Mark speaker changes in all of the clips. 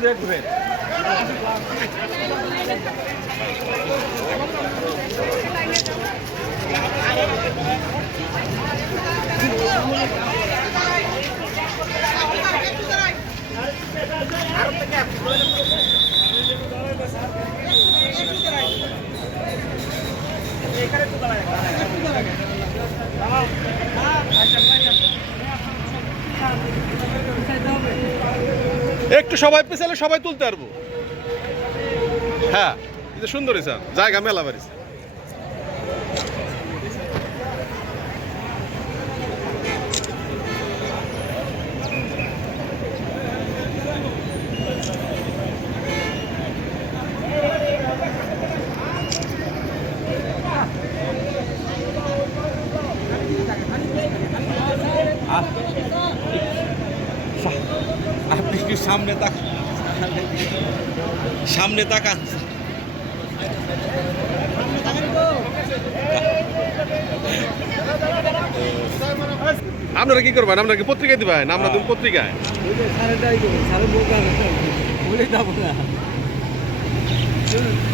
Speaker 1: দিয়ে ঘুরে
Speaker 2: একটু সবাই পেছালে সবাই তুলতে পারব। হ্যাঁ এটা সুন্দর স্যার জায়গা মেলা বাড়িছে।
Speaker 1: সামনে তাক সামনে তাকান।
Speaker 2: আপনারা কি করবেন? আপনারা কি পত্রিকায় দিবেন? আমরা তুমি পত্রিকায়।
Speaker 1: হ্যাঁ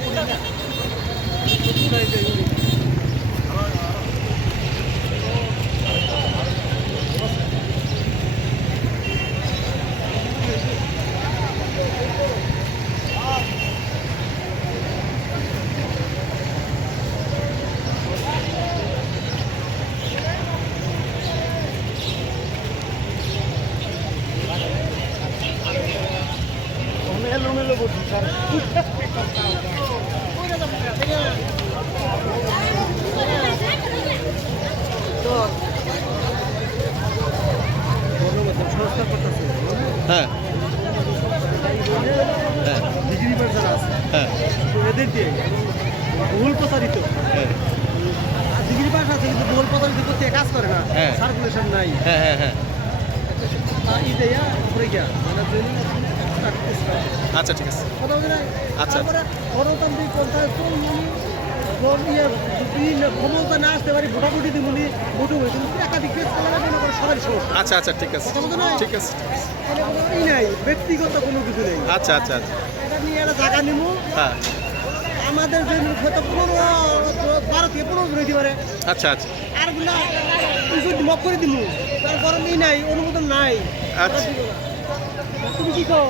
Speaker 2: হ্যাঁ
Speaker 3: ডিগ্রি আছে
Speaker 2: হ্যাঁ
Speaker 3: এদের
Speaker 2: হ্যাঁ
Speaker 3: আছে কিন্তু ভুল প্রচারিত করতে কাজ করে না। সার্কুলেশন নাই
Speaker 2: হ্যাঁ হ্যাঁ হ্যাঁ
Speaker 3: ই দেয়া পরে গিয়া মানে।
Speaker 2: আচ্ছা ঠিক আছে। আচ্ছা।
Speaker 3: গণতান্ত্রিক কোন ইয়ে ক্ষমতা না আসতে পারি ভোটাভুটি দিয়ে ভোটও হয়েছে। একাধিক সবাই সমস্যা
Speaker 2: আচ্ছা আচ্ছা ঠিক আছে। ঠিক আছে
Speaker 3: নাই ব্যক্তিগত কোনো কিছু নেই।
Speaker 2: আচ্ছা আচ্ছা আচ্ছা।
Speaker 3: এটা নিয়ে একটা জায়গা নিবো
Speaker 2: হ্যাঁ।
Speaker 3: আমাদের যে হয়তো পনেরো বারো থেকে পনেরো জন হইতে পারে।
Speaker 2: আচ্ছা আচ্ছা।
Speaker 3: আরগুলা মক করে দিব তারপরে নাই অনুমোদন নাই।
Speaker 2: আচ্ছা।
Speaker 3: তুমি কি কো